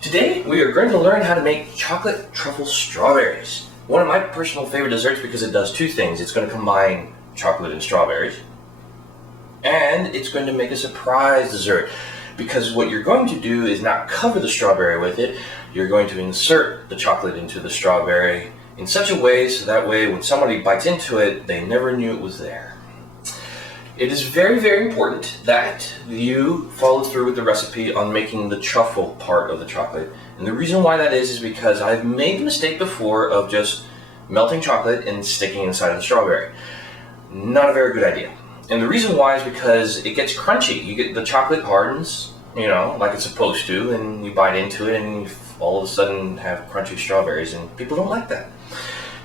Today we are going to learn how to make chocolate truffle strawberries. One of my personal favorite desserts because it does two things. It's going to combine chocolate and strawberries, and it's going to make a surprise dessert because what you're going to do is not cover the strawberry with it. You're going to insert the chocolate into the strawberry in such a way so that way when somebody bites into it, they never knew it was there. It is very, very important that you follow through with the recipe on making the truffle part of the chocolate. And the reason why that is because I've made the mistake before of just melting chocolate and sticking inside of the strawberry. Not a very good idea. And the reason why is because it gets crunchy. You get the chocolate hardens, like it's supposed to, and you bite into it and you all of a sudden have crunchy strawberries, and people don't like that.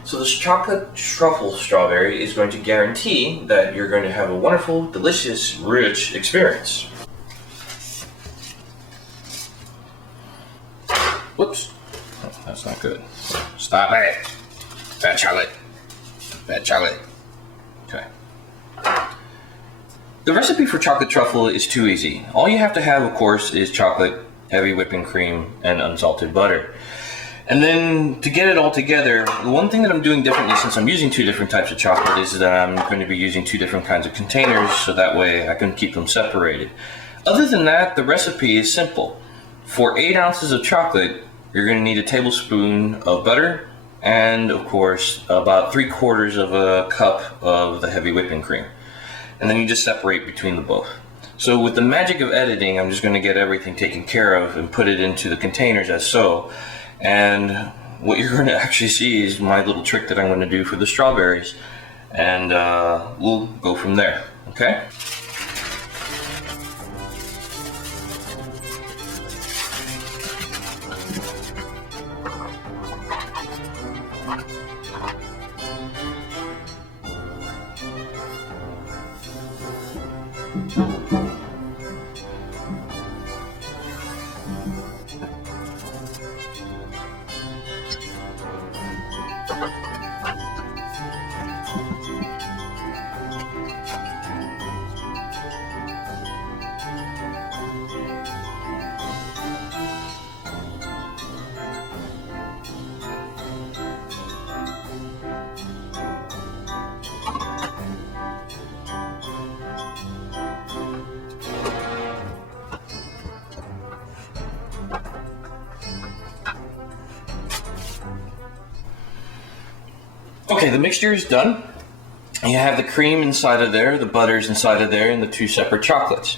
So this chocolate truffle strawberry is going to guarantee that you're going to have a wonderful, delicious, rich experience. Whoops. Oh, that's not good. Stop it. Bad chocolate. Bad chocolate. Okay. The recipe for chocolate truffle is too easy. All you have to have, of course, is chocolate, heavy whipping cream, and unsalted butter. And then to get it all together, the one thing that I'm doing differently since I'm using two different types of chocolate is that I'm going to be using two different kinds of containers so that way I can keep them separated. Other than that, the recipe is simple. For 8 ounces of chocolate, you're going to need a tablespoon of butter and, of course, about 3/4 of a cup of the heavy whipping cream. And then you just separate between the both. So with the magic of editing, I'm just going to get everything taken care of and put it into the containers as so. And what you're going to actually see is my little trick that I'm going to do for the strawberries, and we'll go from there, okay? Okay, the mixture is done. You have the cream inside of there, the butter's inside of there, and the two separate chocolates.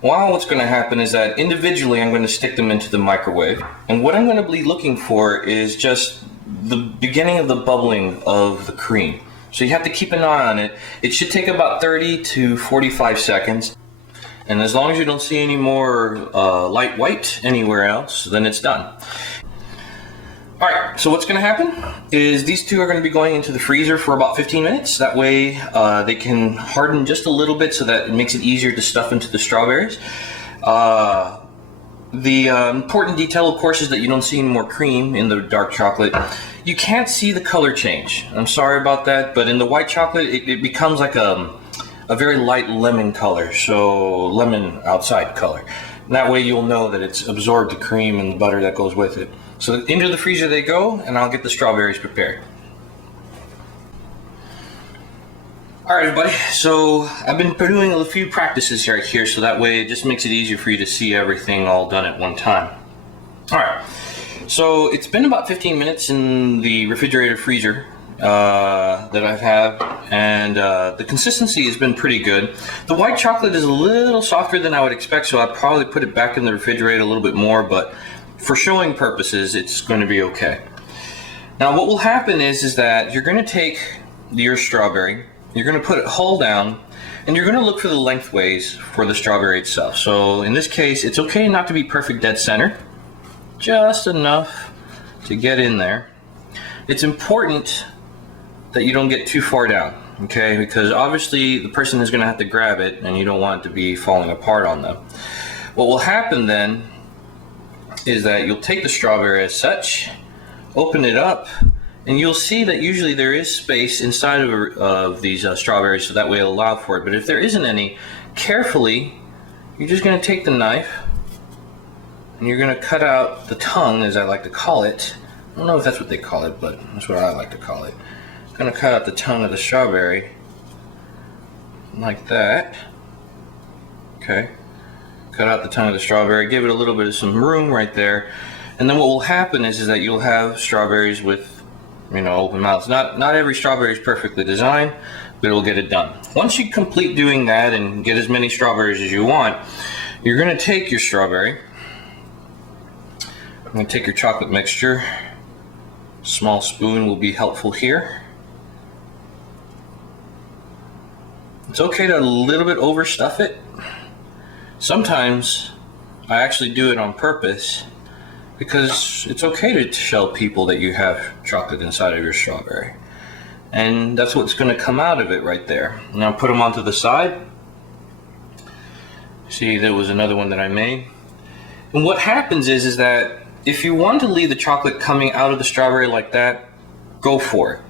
Well, what's going to happen is that individually I'm going to stick them into the microwave, and what I'm going to be looking for is just the beginning of the bubbling of the cream. So you have to keep an eye on it. It should take about 30 to 45 seconds, and as long as you don't see any more light white anywhere else, then it's done. Alright, so what's going to happen is these two are going to be going into the freezer for about 15 minutes. That way they can harden just a little bit so that it makes it easier to stuff into the strawberries. The important detail, of course, is that you don't see any more cream in the dark chocolate. You can't see the color change. I'm sorry about that, but in the white chocolate it becomes like a very light lemon color, so lemon outside color. And that way you'll know that it's absorbed the cream and the butter that goes with it. So into the freezer they go, and I'll get the strawberries prepared. Alright everybody, so I've been doing a few practices right here, so that way it just makes it easier for you to see everything all done at one time. Alright, so it's been about 15 minutes in the refrigerator freezer that I've had, and the consistency has been pretty good. The white chocolate is a little softer than I would expect, so I'd probably put it back in the refrigerator a little bit more, but for showing purposes, it's going to be okay. Now what will happen is that you're going to take your strawberry, you're going to put it hull down, and you're going to look for the lengthways for the strawberry itself. So in this case, it's okay not to be perfect dead center, just enough to get in there. It's important that you don't get too far down, okay? Because obviously the person is going to have to grab it, and you don't want it to be falling apart on them. What will happen then is that you'll take the strawberry as such, open it up, and you'll see that usually there is space inside of these strawberries, so that way it'll allow for it. But if there isn't any, carefully, you're just going to take the knife and you're going to cut out the tongue, as I like to call it. I don't know if that's what they call it, but that's what I like to call it. I'm going to cut out the tongue of the strawberry like that. Okay, cut out the tongue of the strawberry, give it a little bit of some room right there, and then what will happen is that you'll have strawberries with, open mouths. Not every strawberry is perfectly designed, but it will get it done. Once you complete doing that and get as many strawberries as you want, you're going to take your strawberry. I'm going to take your chocolate mixture. Small spoon will be helpful here. It's okay to a little bit overstuff it. Sometimes I actually do it on purpose because it's okay to tell people that you have chocolate inside of your strawberry. And that's what's going to come out of it right there. Now put them onto the side. See, there was another one that I made. And what happens is that if you want to leave the chocolate coming out of the strawberry like that, go for it.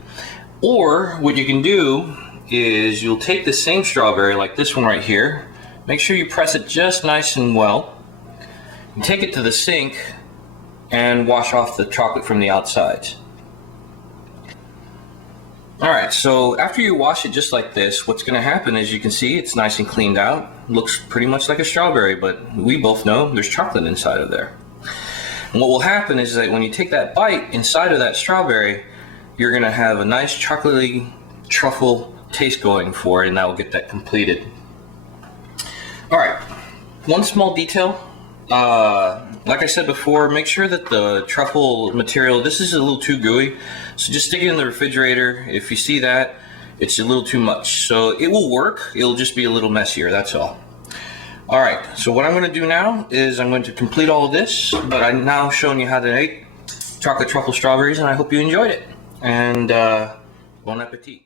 Or what you can do is you'll take the same strawberry, like this one right here, make sure you press it just nice and well, and take it to the sink and wash off the chocolate from the outsides. Alright, so after you wash it just like this, what's going to happen is you can see it's nice and cleaned out. Looks pretty much like a strawberry, but we both know there's chocolate inside of there. And what will happen is that when you take that bite inside of that strawberry, you're going to have a nice chocolatey truffle taste going for it, and that will get that completed. Alright, one small detail. Like I said before, make sure that the truffle material, this is a little too gooey, so just stick it in the refrigerator. If you see that, it's a little too much. So it will work, it'll just be a little messier, that's all. Alright, so what I'm going to do now is I'm going to complete all of this, but I'm now showing you how to make chocolate truffle strawberries, and I hope you enjoyed it. And bon appetit.